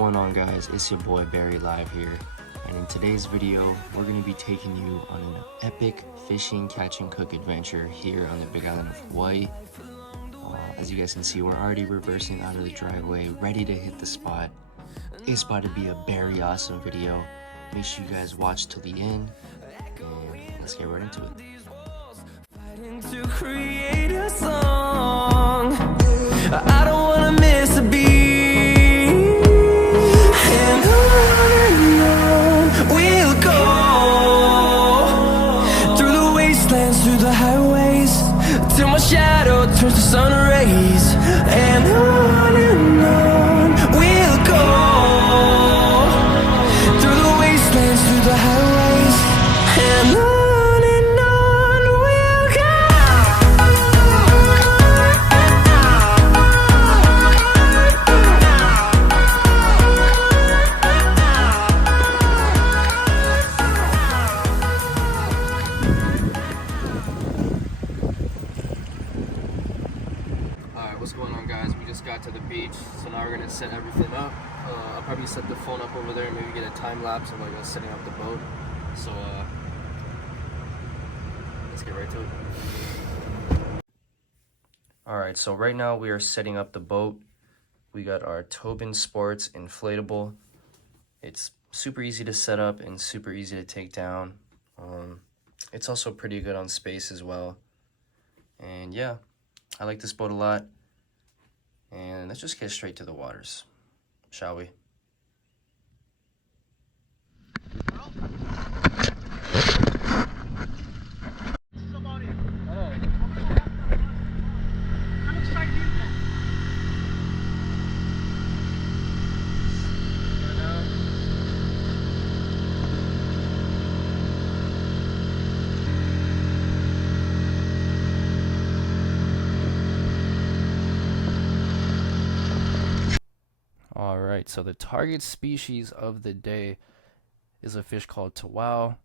going on, guys? It's your boy Brey live here, and in today's video we're going to be taking you on an epic fishing, catch and cook adventure here on the big island of Hawaii. As you guys can see, we're already reversing out of the driveway, ready to hit the spot. It's about to be a very awesome video. Make sure you guys watch till the end, and let's get right into it. To create a song, I don't wanna miss a beat, and on we'll go through the wastelands, through the highways, till my shadow turns to sun rays, and on we'll go through the wastelands, through the highways, and on. What's going on, guys? We just got to the beach, so now we're gonna set everything up. I'll probably set the phone up over there and maybe get a time lapse of like us setting up the boat. So let's get right to it. Alright, so right now we are setting up the boat. We got our Tobin Sports inflatable. It's super easy to set up and super easy to take down. It's also pretty good on space as well. And yeah, I like this boat a lot. And let's just get straight to the waters, shall we? Alright, so the target species of the day is a fish called tawau.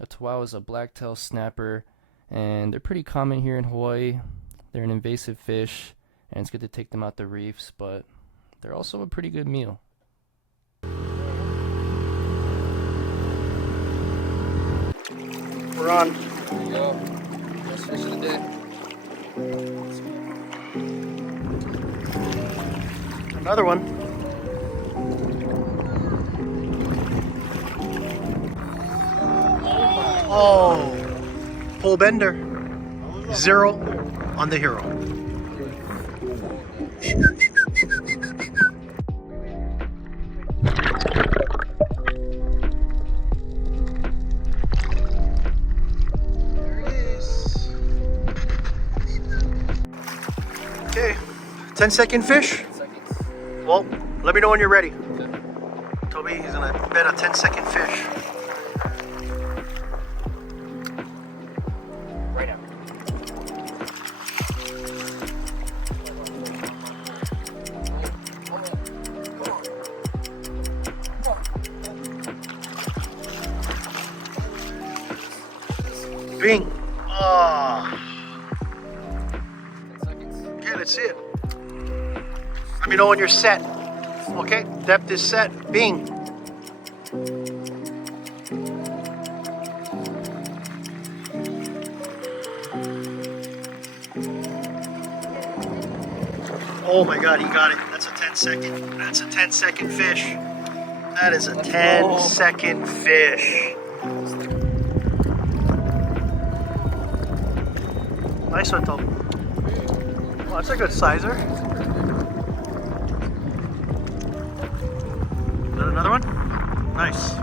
A tawau is a blacktail snapper, and they're pretty common here in Hawaii. They're an invasive fish, and it's good to take them out the reefs, but they're also a pretty good meal. We're on. There you go. First fish of the day. Another one. Oh, pole bender. 0 on the hero. There it is. Okay, 10-second fish. Well, let me know when you're ready. Toby, he's gonna bet a 10-second fish. Right now. Bing. Ah. Okay, let's see it. Let me know when you're set. Okay, depth is set. Bing. Oh my God, he got it. That's a 10-second. That's a 10-second fish. That is a 10-second fish. Nice one, Tom. Oh, that's a good sizer. Is that another one? Nice.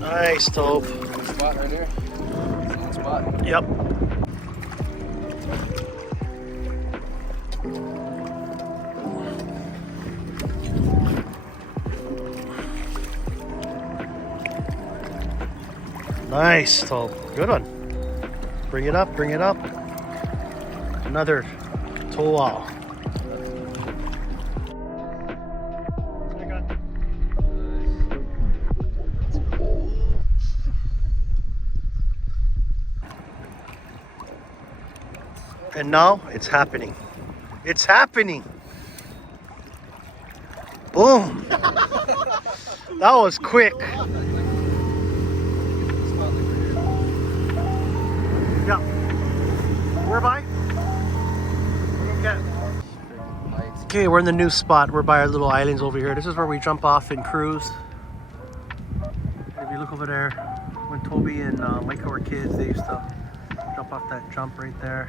Nice, Tope. Spot right here. Same spot. Yep. Nice, Tope. Good one. Bring it up, bring it up. Another towel. And now it's happening. It's happening. Boom. That was quick. Yeah. Where by? Okay, we're in the new spot. We're by our little islands over here. This is where we jump off and cruise. And if you look over there, when Toby and Micah were kids, they used to jump off that jump right there.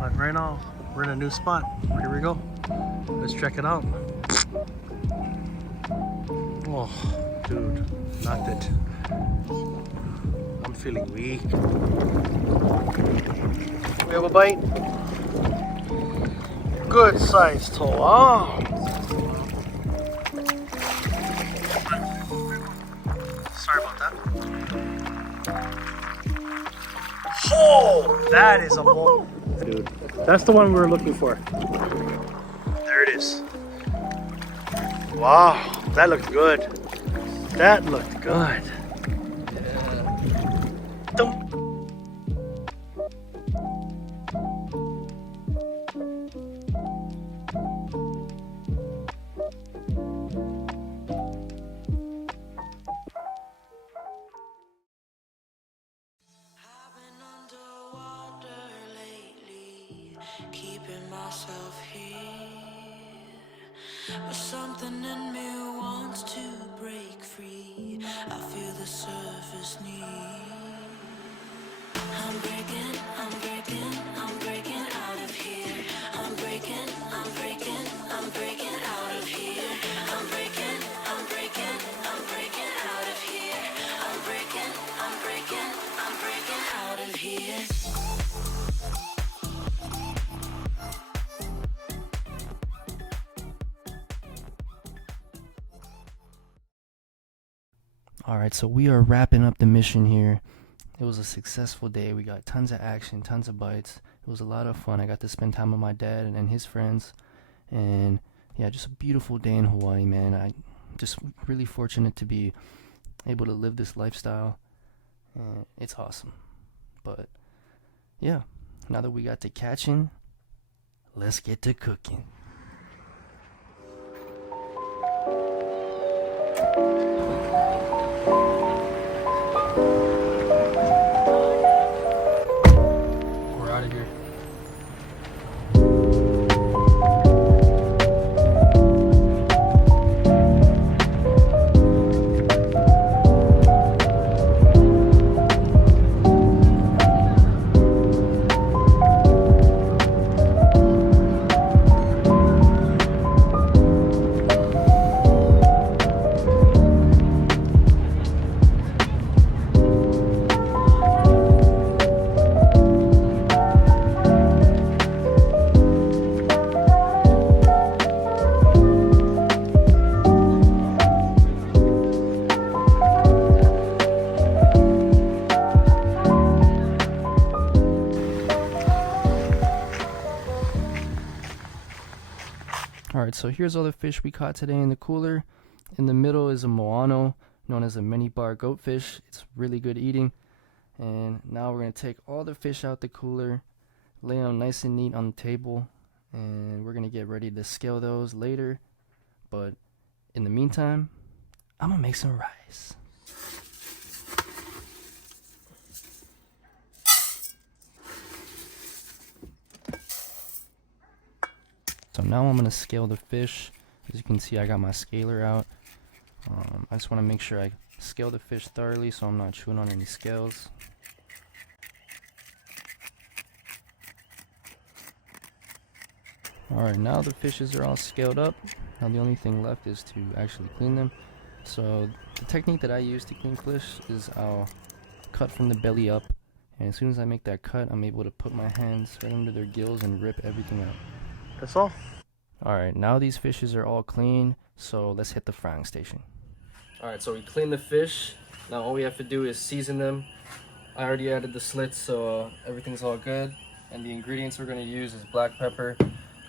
But right now, we're in a new spot. Here we go. Let's check it out. Oh, dude, knocked it. I'm feeling weak. We have a bite. Good size toe. Oh. Sorry about that. Oh, that is a bull. Dude, that's the one we were looking for. There it is. Wow, that looked good. That looked good. Dum. Keeping myself here, but something in me wants to break free. I feel the surface need. I'm breaking out of here. I'm breaking out of here. I'm breaking out of here. I'm breaking out of here. Alright, so we are wrapping up the mission here. It was a successful day. We got tons of action, tons of bites. It was a lot of fun. I got to spend time with my dad and his friends. And yeah, just a beautiful day in Hawaii, man. I just really fortunate to be able to live this lifestyle. And it's awesome. But yeah, now that we got to catching, let's get to cooking. We're out of here. Alright, so here's all the fish we caught today in the cooler. In the middle is a moano, known as a mini bar goatfish. It's really good eating. And now we're going to take all the fish out the cooler, lay them nice and neat on the table, and we're going to get ready to scale those later. But in the meantime, I'm going to make some rice. So now I'm going to scale the fish. As you can see, I got my scaler out. I just want to make sure I scale the fish thoroughly so I'm not chewing on any scales. Alright, now the fishes are all scaled up. Now the only thing left is to actually clean them. So the technique that I use to clean fish is I'll cut from the belly up. And as soon as I make that cut, I'm able to put my hands right under their gills and rip everything out. That's all. Alright, now these fishes are all clean, so let's hit the frying station. Alright, so we cleaned the fish. Now all we have to do is season them. I already added the slits, so everything's all good. And the ingredients we're going to use is black pepper,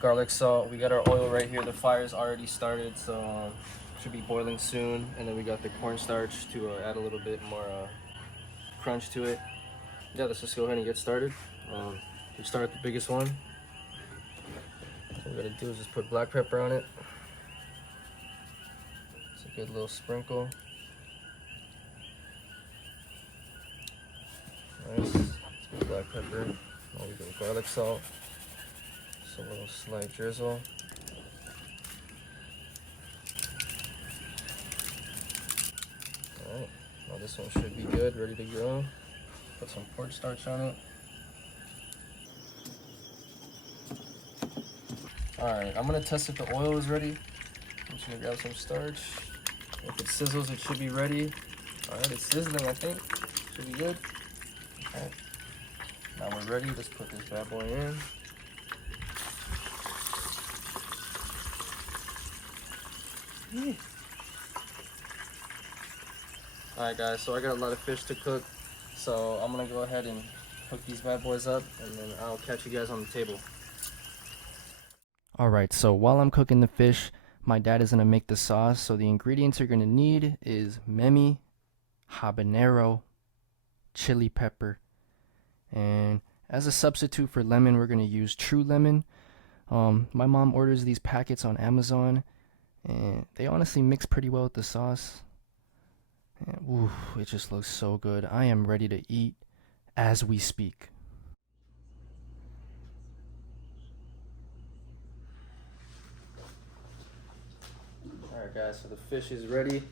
garlic salt. We got our oil right here. The fire's already started, so should be boiling soon. And then we got the cornstarch to add a little bit more crunch to it. Yeah, let's just go ahead and get started. We start with the biggest one. So What we're gonna do is just put black pepper on it. It's a good little sprinkle. Nice. Let's put black pepper. Now we do garlic salt. Just a little slight drizzle. Alright, now this one should be good, ready to go. Put some cornstarch on it. Alright, I'm gonna test if the oil is ready. I'm just gonna grab some starch. If it sizzles, it should be ready. Alright, it's sizzling, I think. Should be good. Okay. Now we're ready. Let's put this bad boy in. Alright guys, so I got a lot of fish to cook. So I'm gonna go ahead and cook these bad boys up and then I'll catch you guys on the table. Alright, so while I'm cooking the fish, my dad is gonna make the sauce. So the ingredients you're gonna need is memi, habanero, chili pepper, and as a substitute for lemon, we're gonna use true lemon. My mom orders these packets on Amazon, and they honestly mix pretty well with the sauce. And, ooh, it just looks so good. I am ready to eat as we speak. Alright guys, so the fish is ready.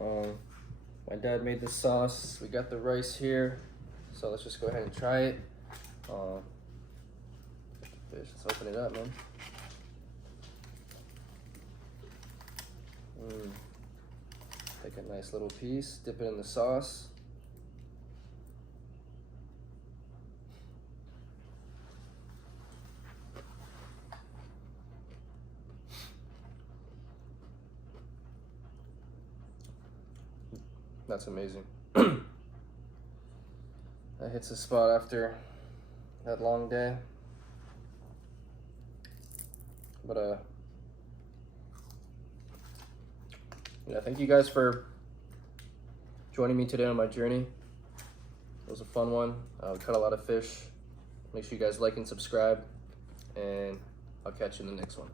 My dad made the sauce. We got the rice here. So let's just go ahead and try it. Fish, let's open it up, man. Take a nice little piece, dip it in the sauce. That's amazing. That hits the spot after that long day. But yeah, thank you guys for joining me today on my journey. It was a fun one. We caught a lot of fish. Make sure you guys like and subscribe, and I'll catch you in the next one.